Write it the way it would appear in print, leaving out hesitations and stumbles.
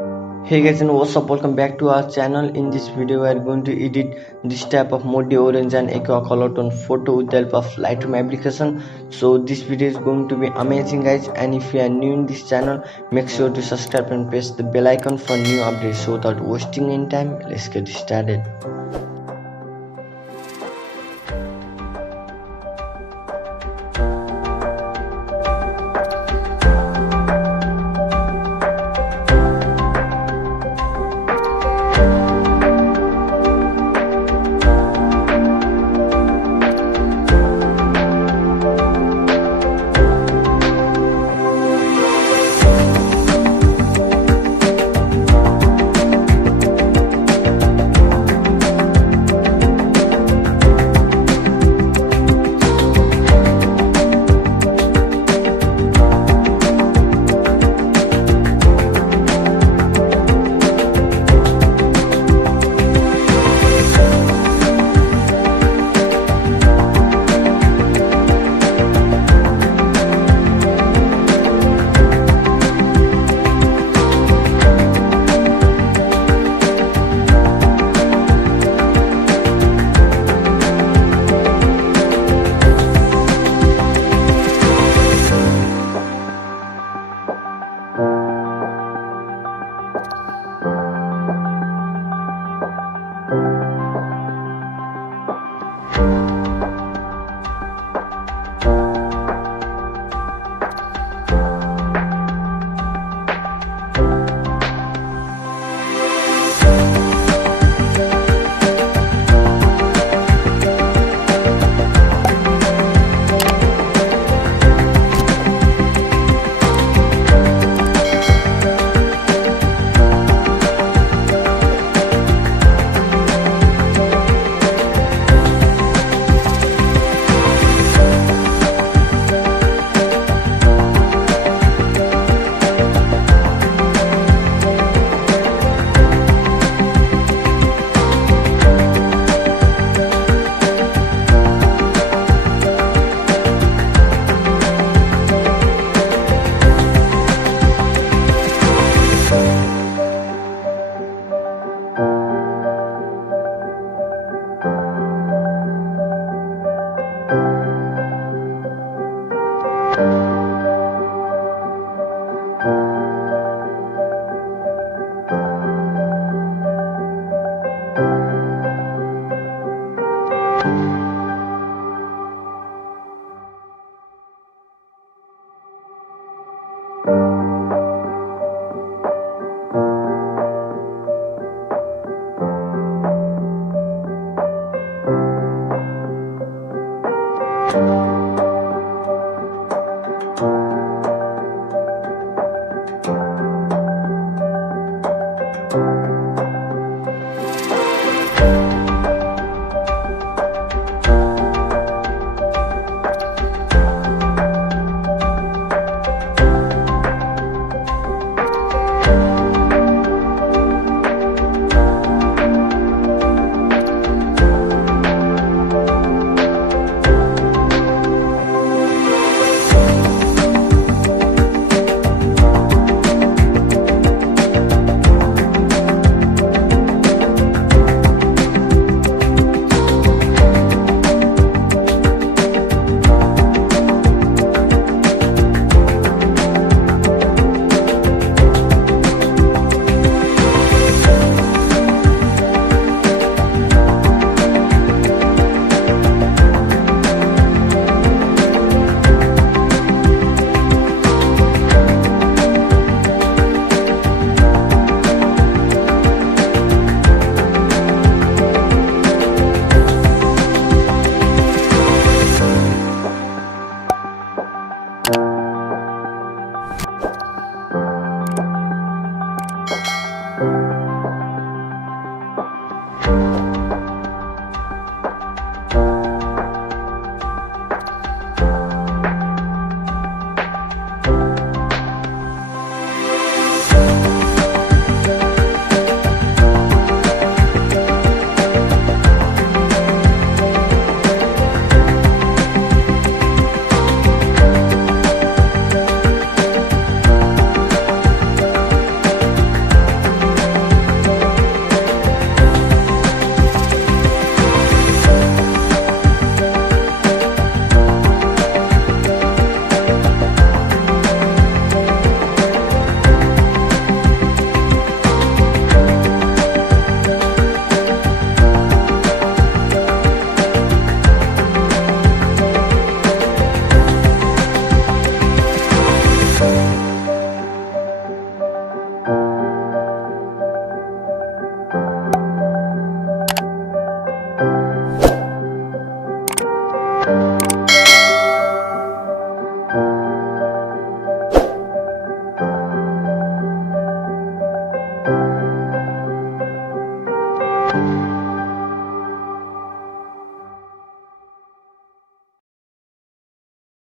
Hey guys, and what's up, welcome back to our channel. In this video we are going to edit this type of Moody orange and aqua color tone photo with the help of Lightroom application. So this video is going to be amazing guys, and if you are new in this channel, make sure to subscribe and press the bell icon for new updates. So without wasting any time, let's get started.